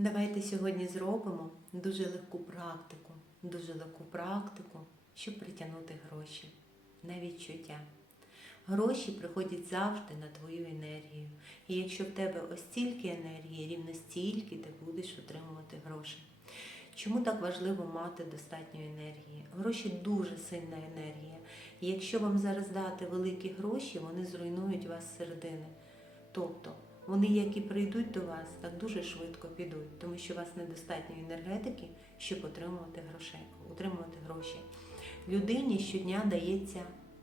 Давайте сьогодні зробимо дуже легку практику, дуже легку практику, щоб притягнути гроші на відчуття. Гроші приходять завжди на твою енергію. І якщо в тебе ось стільки енергії, рівно стільки ти будеш отримувати гроші. Чому так важливо мати достатньо енергії? Гроші дуже сильна енергія. І якщо вам зараз дати великі гроші, вони зруйнують вас зсередини. Тобто вони, як і прийдуть до вас, так дуже швидко підуть, тому що у вас недостатньо енергетики, щоб отримувати грошей, отримувати гроші. Людині щодня дається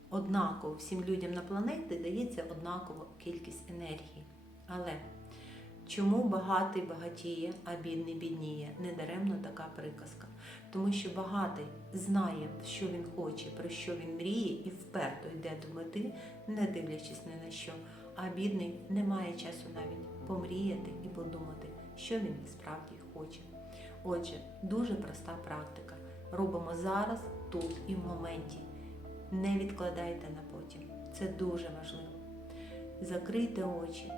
однаково, всім людям на планеті дається однакова кількість енергії. Але чому багатий багатіє, а бідний бідніє? Недаремно така приказка. Тому що багатий знає, що він хоче, про що він мріє, і вперто йде до мети, не дивлячись ні на що. А бідний не має часу навіть помріяти і подумати, що він справді хоче. Отже, дуже проста практика. Робимо зараз, тут і в моменті. Не відкладайте на потім. Це дуже важливо. Закрийте очі,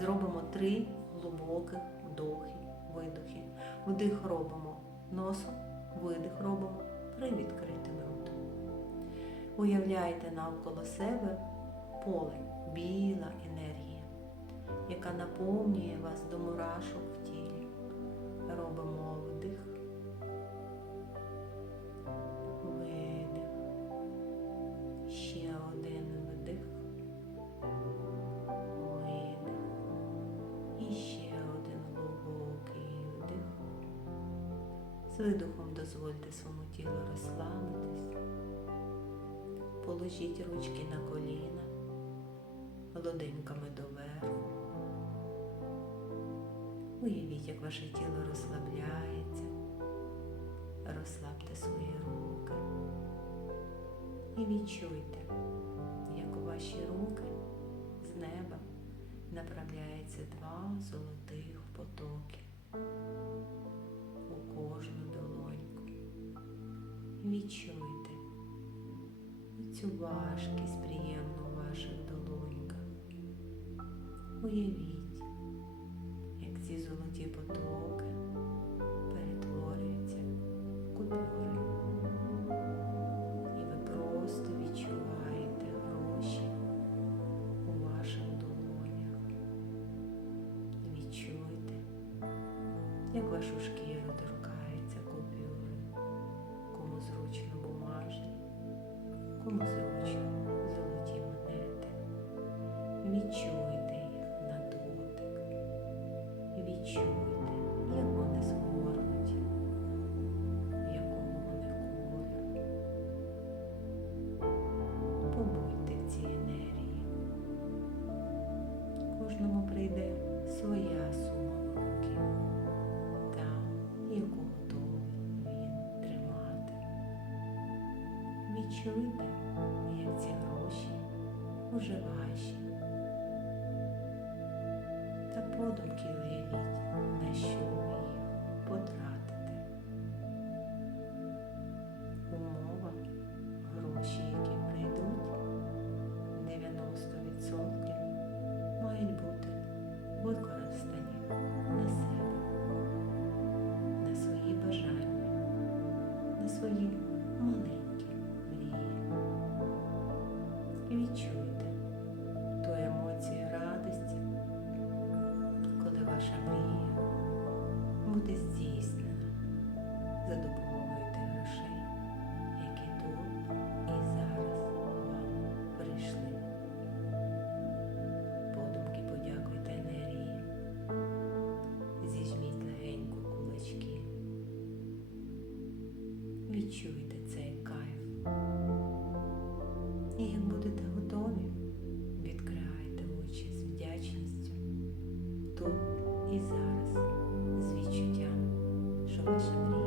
зробимо три глибоких вдохи, видохи. Вдих робимо носом, видих робимо привідкритим ротом. Уявляйте навколо себе поле, біла енергія, яка наповнює вас до мурашок в тілі. Робимо вдих, З видихом дозвольте своєму тілу розслабитись. Положіть ручки на коліна, лоденьками доверху. Уявіть, як ваше тіло розслабляється. Розслабте свої руки і відчуйте, як у ваші руки з неба направляється два золотих Відчуйте цю важкість приємну у ваших долоньках. Уявіть, як ці золоті потоки перетворюються в купюри. І ви просто відчуваєте гроші у ваших долонях. Відчуйте, як вашу шкіру кому зручно золоті монети. Відчуйте їх на дотик. Відчуйте, як вони згорнуті, якого вони кольору. Побудьте в цій енергії. Кожному прийде своя сума Відчуйте, як ці гроші уже ваші. Та подумки уявіть, відчуйте ту емоцію радості, коли ваша мрія буде здійснена за допомогою тих грошей, які тут і зараз вам прийшли. Подумки подякуйте енергії, зіжміть легенько кулачки. Відчуйте цей кайф. І як будете ваша праця.